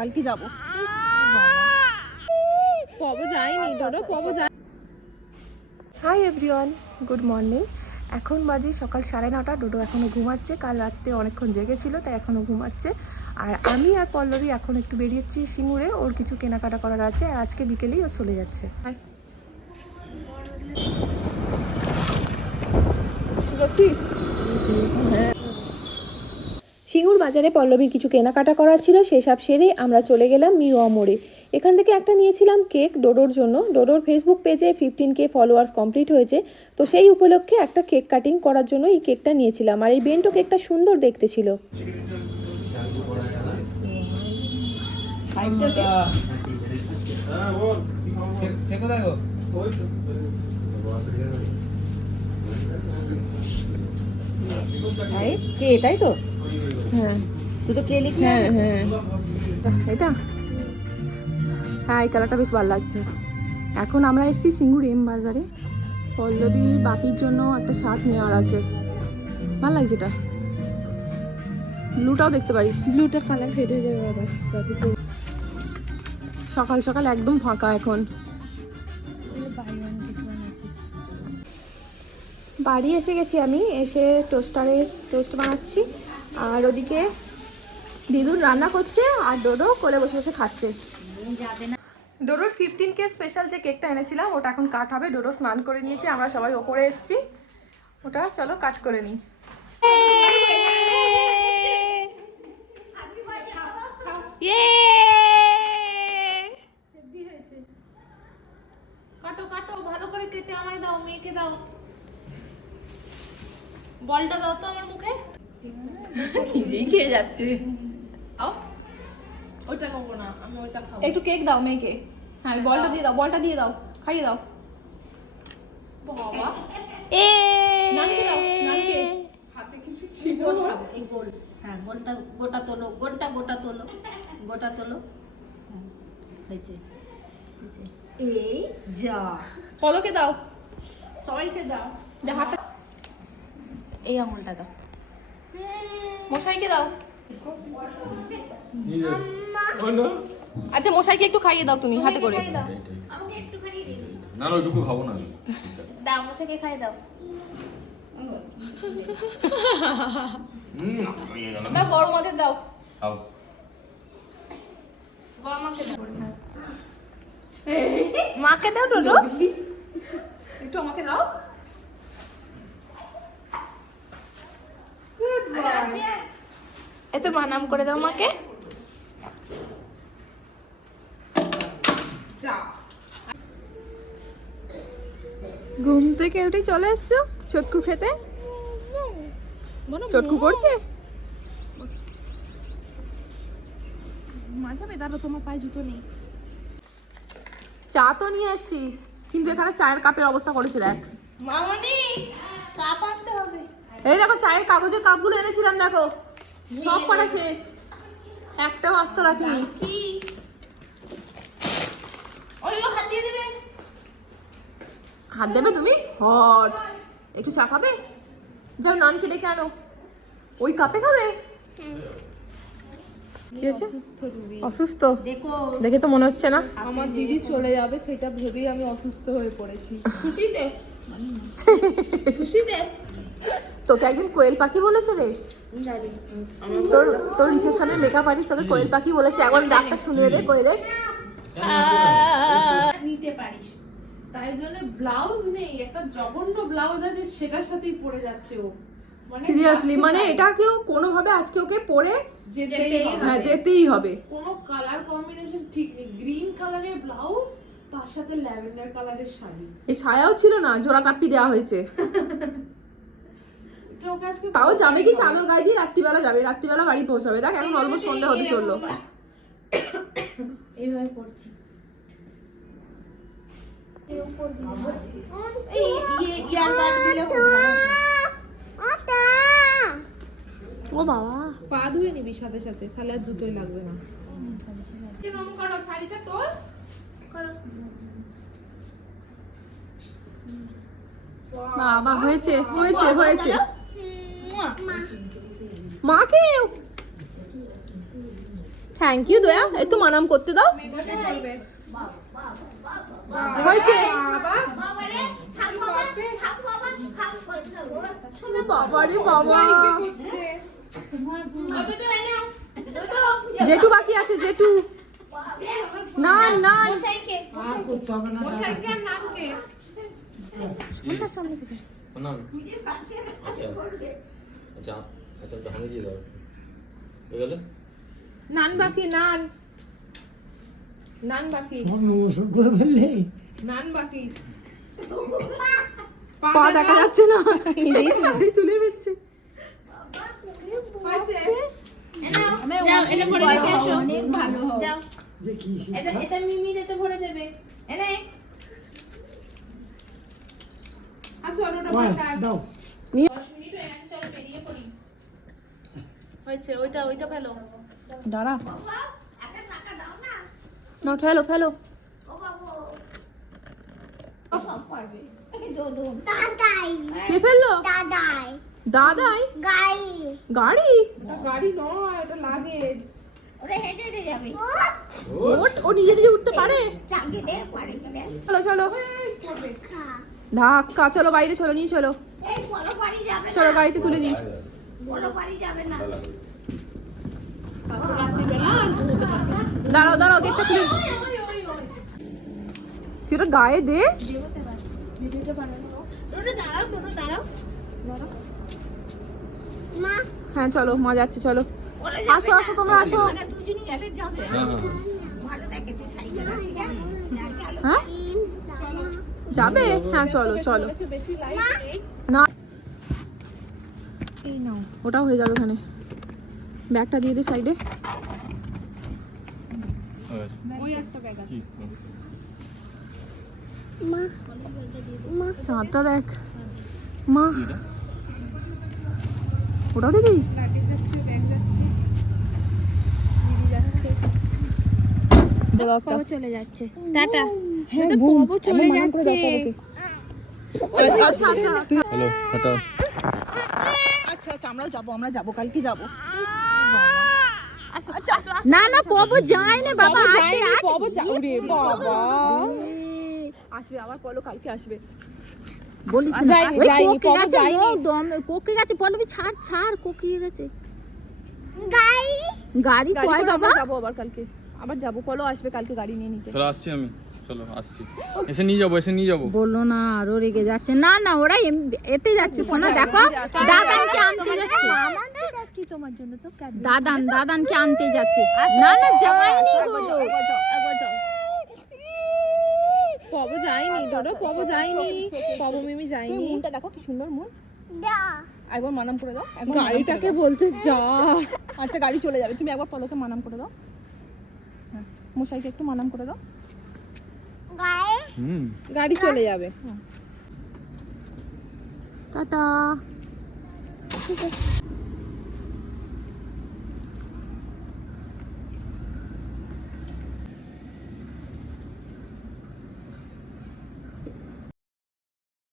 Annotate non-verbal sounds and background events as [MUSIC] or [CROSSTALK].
কালকে যাব। কবে যাইনি ডোডো কবে যাই হাই এভরিওয়ান গুড মর্নিং এখন বাজে সকাল সাড়ে নটা ডোডো এখনও ঘুমাচ্ছে কাল রাত্রে অনেকক্ষণ জেগেছিল তাই এখনও ঘুমাচ্ছে। আর আমি আর পল্লবী এখন একটু বেরিয়েছি সিঙ্গুরে ওর কিছু কেনাকাটা করার আছে আর আজকে বিকেলেই ও চলে যাচ্ছে। সিঙ্গুর বাজারে পল্লবীর কিছু কেনাকাটা করার ছিল সেসব সেরে আমরা চলে গেলাম মিউ মোড়ে এখান থেকে একটা নিয়েছিলাম কেক ডোডোর জন্য। ডোডোর ফেসবুক পেজে ফিফটিন কে ফলোয়ার্স কমপ্লিট হয়েছে। তো সেই উপলক্ষে একটা কেক কাটিং করার জন্য এই কেকটা নিয়েছিলাম। আর এই বেন্টো কেকটা সুন্দর দেখতে ছিল। কে তাই তো? হ্যাঁ। তুই তো কে লিখলি? হ্যাঁ হ্যাঁ। এটা? হ্যাঁ এই কালারটা বেশ ভালো লাগছে। এখন আমরা এসেছি সিঙ্গুর এম বাজারে। পল্লবী বাপির জন্য একটা শার্ট নেওয়ার আছে। ভালো লাগছে এটা? ব্লুটাও দেখতে পারিস? ব্লুটা কালার ফেড হয়ে যাবে আবার সকাল সকাল একদম ফাঁকা এখন। বাড়ি এসে গেছি আমি এসে টোস্টারে টোস্ট বানাচ্ছি। আর ওদিকে দিদুন রান্না করছে আর ডোডো কোলে বসে বসে খাচ্ছে। ডোডোর ফিফটিন কে স্পেশাল যে কেকটা এনেছিলাম ওটা এখন কাট হবে। ডোডো স্নান করে নিয়েছে আমরা সবাই ওপরে এসেছি। ওটা চলো কাট করে নিই। কাটো কাটো ভালো করে কেটে আমায় দাও মেয়েকে দাও। বলটা দাও তো আমার মুখে। নিজেই খেয়ে যাচ্ছে। দাও ওইটা নেব না আমি ওইটা খাব। একটু কেক দাও মেয়েকে। হ্যাঁ বলটা দিয়ে দাও বলটা দিয়ে দাও খাইয়ে দাও। বাবা। নানকে দাও নানকে। হাতে কিছু ছিল এই গোল। হ্যাঁ গোলটা গোটা তোলো গোলটা গোটা তোলো গোটা তোলো। হয়েছে হয়েছে। এই যা। কলকে দাও। সবাইকে দাও। যা হাতটা এই আঙুলটা দাও। মশাইকে দাও। আচ্ছা মশাইকে একটু খাইয়ে দাও তুমি হাতে করে। না না ওইটুকু খাব না দাও মোছাকে খাই দাও। ইয়ে। দাও বড় মাদের দাও। খাও। দাও। মাকে দাও টোটো একটু আমাকে দাও। এত বানাম করে দাও মাকে ঘুম থেকে উঠে চলে এসছো চটকু খেতে? চটকু করছে? দাঁড়ো তোমার পায়ে জুতো নেই। চা তো নিয়ে এসছিস কিন্তু এখানে চায়ের কাপের অবস্থা করেছে দেখ। মামনি কাপ আনতে এই দেখো চায়ের কাগজের কাপগুলো এনেছিলাম দেখো। সব কটা শেষ। একটাও আস্ত রাখিনি। ওই হাত দেবে। তুমি? হট। একটু চা খাবে? যাও নানকে ডেকে আনো। ওই কাপে খাবে? অসুস্থ দেখো। দেখে তো মনে হচ্ছে না। আমার দিদি চলে যাবে সেটা ভেবেই আমি অসুস্থ হয়ে পড়েছি। [LAUGHS] খুশিতে? খুশিতে? তোকে একজন কোয়েল পাখি বলেছে রে? তোর তোর রিসেপশনের মেকআপ আর্টিস্ট তোকে কোয়েল পাখি বলেছে। একবার ডাকটা শুনিয়ে দে কোয়েলের। নিতে পারিস। তাই জন্য ব্লাউজ নেই একটা জঘন্য ব্লাউজ আছে সেটার সাথেই পরে যাচ্ছে ও। মানে সিরিয়াসলি মানে এটা কেউ কোনোভাবে আজকে ওকে পরে যেতেই হ্যাঁ হবে। যেতেই হবে। কোনো কালার কম্বিনেশন ঠিক নেই। গ্রিন কালারের ব্লাউজ তার সাথে ল্যাভেন্ডার কালারের শাড়ি। এই সায়াও ছিল না জোড়া কাপ্পি দেওয়া হয়েছে। [LAUGHS] তাও যাবে কি চাদর গায়ে দিয়ে রাত্রিবেলা যাবে? রাত্রিবেলা বাড়ি পৌঁছাবে। দেখ এখন অল্প হবে। সন্ধ্যা হতে চলল। এইভাবে পড়ছি। এই ইয়ে। ও বাবা। পা ধুয়ে নিবি সাথে সাথে তাহলে আর জুতোই লাগবে না। করো শাড়িটা তোল। বাবা হয়েছে হয়েছে হয়েছে। মাকে? থ্যাংক ইউ দয়া একটু মানাম করতে দাও। হয়েছে। বাবারে বাবা। জেঠু বাকি আছে জেঠু। না না না আচ্ছা। আচ্ছা আচ্ছা ওটা দিয়ে দাও। হয়ে গেল? নান বাকি নান। নান বাকি। নান বাকি। [LAUGHS] পা দেখা যাচ্ছে না। এই শাড়ি তুলে অনেক এটা এটা মিমি ভরে দেবে। এনে। আসো ওটা ভান্ডার হয়েছে ওইটা ওইটা ফেলো। দাঁড়া। না। ফেলো ফেলো। কে ফেলল? দাদাই। গাড়ি। গাড়ি? নয় এটা লাগেজ। ওট ও নিজে নিজে উঠতে পারে? চলো চলো ধাক্কা চলো বাইরে চলো নিয়ে চলো। চলো গাড়িতে তুলে দিই। দাঁড়াও দাঁড়াও গেটটা খুলে তুই ওটা গায়ে দে। হ্যাঁ চলো মা যাচ্ছে চলো। আসো আসো তোমরা আসো। হ্যাঁ? হ্যাঁ যাবে? হ্যাঁ চলো চলো। ওটাও হয়ে যাবে ওখানে। ব্যাগটা দিয়ে দিই সাইডে ওই একটা ব্যাগ আছে। চাঁদটা দেখ। মা। ওটাও দিদি চলে যাচ্ছে। টাটা। চলে যাচ্ছে। আচ্ছা আচ্ছা। হ্যালো টাটা আচ্ছা আচ্ছা আমরাও যাব আমরা যাব কালকে যাব। না না পবো যায় না বাবা আছে বাবা যাও রে বাবা। আসবে আবার বলো কালকে আসবে। বলিস না যাইনি, ওই যাইনি, কোকে পবো গেছে যাইনি। ও দম কোকে গেছে পল্লবী ছাড় ছাড় কোকে গেছে। গাড়ি? গাড়ি কয় বাবা? যাব আবার কালকে। আবার যাব পলো আসবে কালকে গাড়ি নিয়ে নিতে। চলো আসছি আমি। চলো আসছি। এসে নিয়ে যাব এসে নিয়ে যাব। বলল না আরও রেগে যাচ্ছে। না না ওরা এতে যাচ্ছে শোনা দেখো দাদানকে আনতে যাচ্ছে। তোমার জন্য তো দাদান দাদানকে আনতে যাচ্ছে। না না পবো যায়নি ডোডো পবো যায়নি। পবো মিমি যায়নি। মুনটা দেখো কি সুন্দর মুন। একবার মানাম করে দাও গাড়িটাকে বলছে যা। আচ্ছা গাড়ি চলে যাবে। তুমি একবার পলোকে মানাম করে দাও। হ্যাঁ মশাইকে একটু মানাম করে দাও। হুম। গাড়ি চলে যাবে। টাটা।